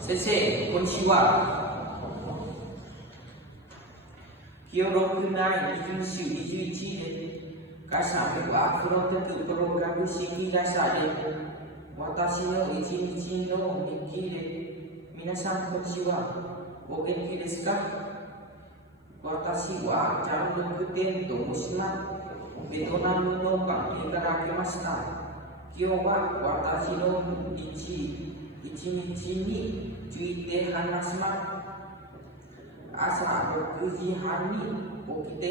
先生、こんにちは。Kyoto9-21で会社はフロントプログラム式会社で私の一日の日記で皆さんこんにちは。お元気ですか？私はジャンルクテンと申します。ベトナムの関係から来ました。今日は私の一日について話します。朝6時半に起きて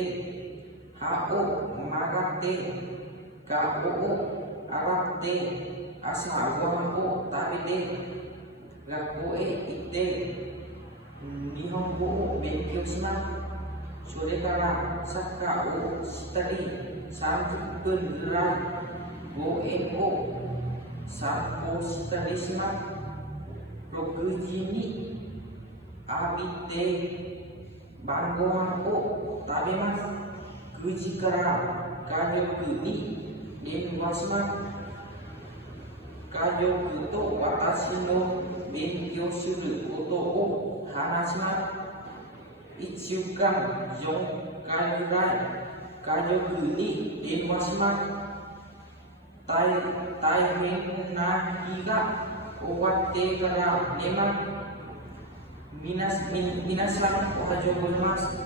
歯を磨って顔を洗って朝ごはんを食べて学校へ行って日本語を勉強します。それからサッカーをしたり30分ぐらい公園を散歩したりします。6時に浴びて晩ご飯を食べます。9時から家族に電話します。家族と私の勉強することを話します。1週間4回ぐらい家族に電話します。大変な日が終わってから寝ます。皆さんおはようございます。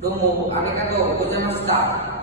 どうもありがとうございました。